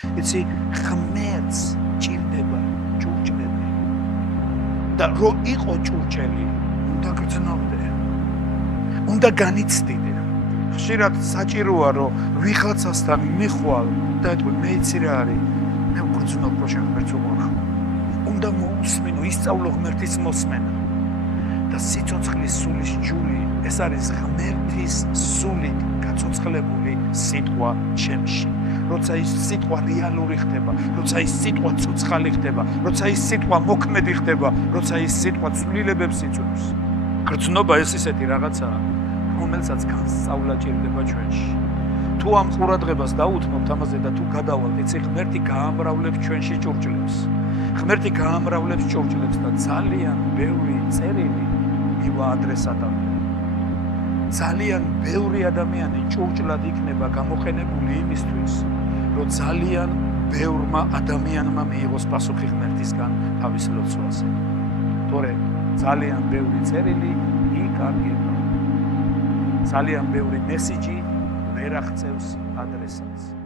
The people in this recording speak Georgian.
იცი ღმერთს ჭირდება ჭურჭლები და რო იყო ჭურჭელი უნდა გრძნობდე უნდა განიცდიდე ხშირად საჭიროა რომ ვიღაცასთან მიხვალ და ეთქვი მე იცი რა არის მე ვგრძნობ რომ შენ ღმერთს უყურებ უნდა მოусმინო ისწავლო ღმერთის მოსმენა და სიცოცხლის სულის ჯული ეს არის ღმერთის სულით გაცოცხლებული სიტყვა ჩემში როცა ის სიტყვა რეალური ხდება როცა ის სიტყვა ცოცხალი ხდება როცა ის სიტყვა მოქმედი ხდება როცა ის სიტყვა ცვლილებებს იწვევს გრძნობა ეს ისეთი რაღაცაა რომელსაც განსწავლა ჭირდება ჩვენში თუ ამ ყურადღებას დაუთმობთ ამაზე და თუ გადავალთ იცი ღმერთი გაამრავლებს ჩვენში ჭურჭლებს ღმერთი გაამრავლებს ჭურჭლებს და ძალიან ბევრი წერილი მივა ადრესატამდე ძალიან ბევრი ადამიანი ჭურჭლად იქნება გამოყენებული იმისთვის რომ ძალიან ბევრმა ადამიანმა მიიღოს პასუხი ღმერთისგან თავის ლოცვაზე თორე ძალიან ბევრი წერილი იკარგება ძალიან ბევრი მესიჯი ვერ აღწევს ადრესატს